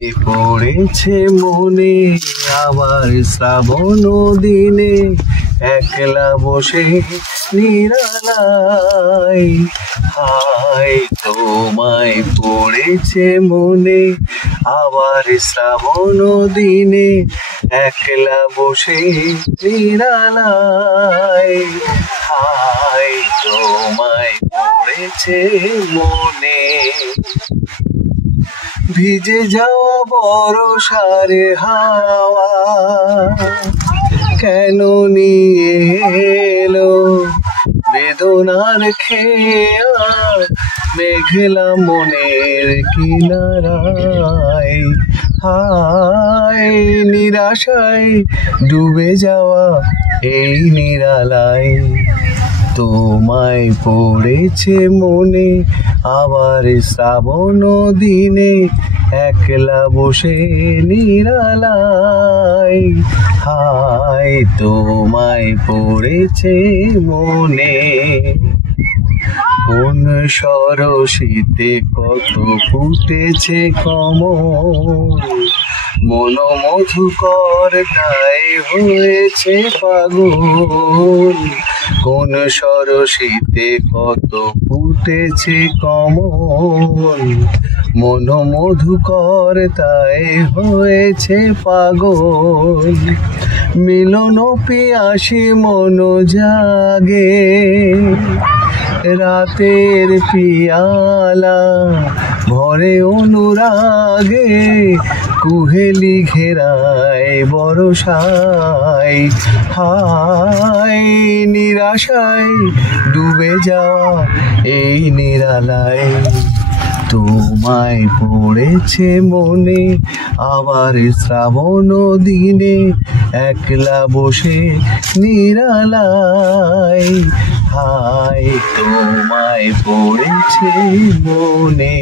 পড়েছে মনে আবার শ্রাবণ দিনে, একলা বসে নিরালায়। হায় তোমায় পড়েছে মনে আবার শ্রাবণ দিনে, একলা বসে নিরালায়। হায় তোমায় পড়েছে মনে। ভিজে যাওয়া বর্ষার হাওয়া কেন নিয়ে এলো বেদনার খেয়া মেঘলা মনের কিনারায়। হায় নিরাশায় ডুবে যাওয়া এই নিরালায়। তোমায় পড়েছে মনে আবার শ্রাবণ দিনে, একলা বসে নিরালায়। হায় তোমায় পড়েছে মনে। কোন সরসীতে কত ফুটেছে কমল, মন মধুকর তাই হয়েছে পাগল। কোন সরসীতে কত ফুটেছে কমল, মন মধুকর তাই হয়েছে পাগল। মিলন পিয়াসী মন জাগে, রাতের পিয়ালা ভরে অনুরাগে, কুহেলি ঘেরায় বরষায়। হায় নিরাশায় ডুবে যাওয়া এই নিরালায়। তোমায় পড়েছে মনে আবার শ্রাবণ দিনে, একলা বসে নিরালায়। হায় তোমায় পড়েছে মনে।